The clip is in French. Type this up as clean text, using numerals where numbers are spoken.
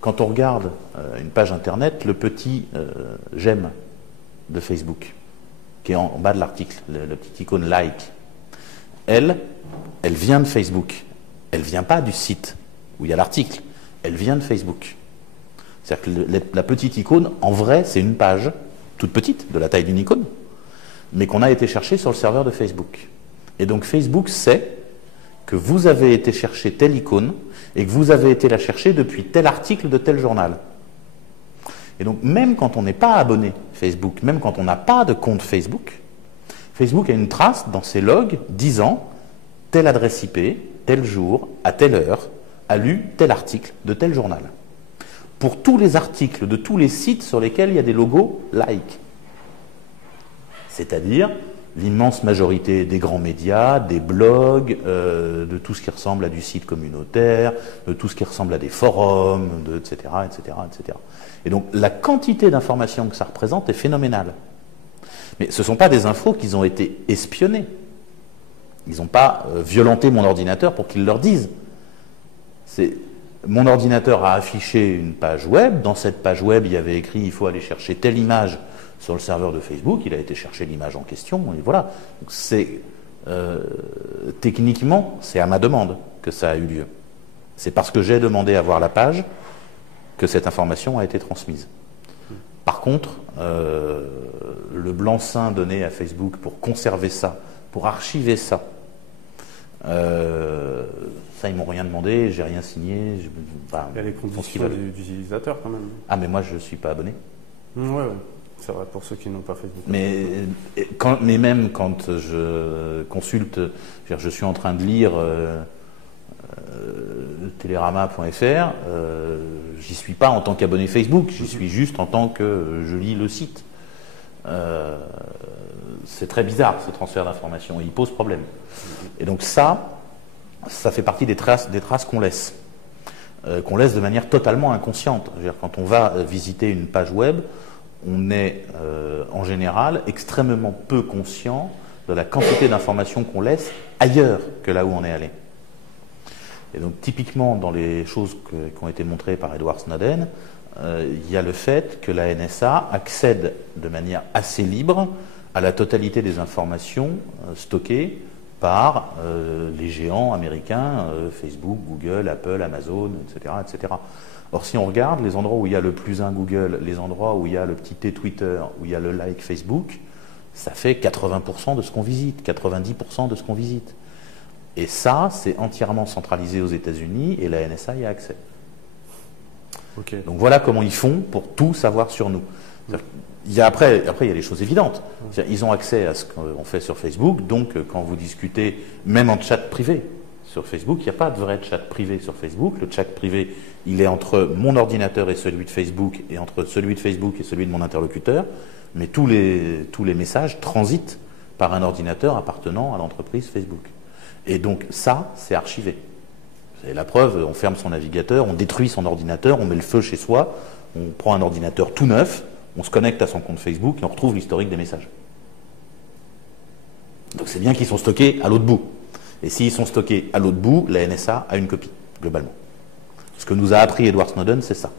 Quand on regarde une page internet, le petit j'aime de Facebook, qui est en bas de l'article, le petit icône like, elle vient de Facebook. Elle ne vient pas du site où il y a l'article. Elle vient de Facebook. C'est-à-dire que la petite icône, en vrai, c'est une page toute petite, de la taille d'une icône, mais qu'on a été chercher sur le serveur de Facebook. Et donc Facebook sait que vous avez été chercher telle icône et que vous avez été la chercher depuis tel article de tel journal. Et donc même quand on n'est pas abonné Facebook, même quand on n'a pas de compte Facebook, Facebook a une trace dans ses logs disant telle adresse IP, tel jour, à telle heure, a lu tel article de tel journal. Pour tous les articles de tous les sites sur lesquels il y a des logos like. C'est-à-dire l'immense majorité des grands médias, des blogs, de tout ce qui ressemble à du site communautaire, de tout ce qui ressemble à des forums, etc., etc., etc. Et donc la quantité d'informations que ça représente est phénoménale. Mais ce ne sont pas des infos qui ont été espionnées. Ils n'ont pas violenté mon ordinateur pour qu'ils leur disent. Mon ordinateur a affiché une page web. Dans cette page web, il y avait écrit « il faut aller chercher telle image » sur le serveur de Facebook. Il a été chercher l'image en question. Et voilà. Techniquement, c'est à ma demande que ça a eu lieu. C'est parce que j'ai demandé à voir la page que cette information a été transmise. Par contre, le blanc-seing donné à Facebook pour conserver ça, pour archiver ça, ça, ils m'ont rien demandé, j'ai rien signé. Il y a les conditions d'utilisateur quand même. Ah, mais moi, je ne suis pas abonné. Ouais. C'est vrai pour ceux qui n'ont pas Facebook. Mais même quand je consulte, je suis en train de lire Télérama.fr, j'y suis pas en tant qu'abonné Facebook, j'y suis juste en tant que je lis le site. C'est très bizarre ce transfert d'informations, il pose problème. Et donc ça fait partie des traces qu'on laisse de manière totalement inconsciente. Quand on va visiter une page web, on est en général extrêmement peu conscient de la quantité d'informations qu'on laisse ailleurs que là où on est allé. Et donc typiquement dans les choses qui ont été montrées par Edward Snowden, il y a le fait que la NSA accède de manière assez libre à la totalité des informations stockées par les géants américains, Facebook, Google, Apple, Amazon, etc., etc. Or, si on regarde les endroits où il y a le +1 Google, les endroits où il y a le petit T Twitter, où il y a le like Facebook, ça fait 80% de ce qu'on visite, 90% de ce qu'on visite. Et ça, c'est entièrement centralisé aux États-Unis et la NSA y a accès. Okay. Donc voilà comment ils font pour tout savoir sur nous. Après, il y a les choses évidentes. Ils ont accès à ce qu'on fait sur Facebook, donc quand vous discutez, même en chat privé, sur Facebook, il n'y a pas de vrai chat privé sur Facebook. Le chat privé, il est entre mon ordinateur et celui de Facebook, et entre celui de Facebook et celui de mon interlocuteur, mais tous les messages transitent par un ordinateur appartenant à l'entreprise Facebook. Et donc ça, c'est archivé. C'est la preuve, on ferme son navigateur, on détruit son ordinateur, on met le feu chez soi, on prend un ordinateur tout neuf, on se connecte à son compte Facebook et on retrouve l'historique des messages. Donc c'est bien qu'ils sont stockés à l'autre bout. Et s'ils sont stockés à l'autre bout, la NSA a une copie, globalement. Ce que nous a appris Edward Snowden, c'est ça.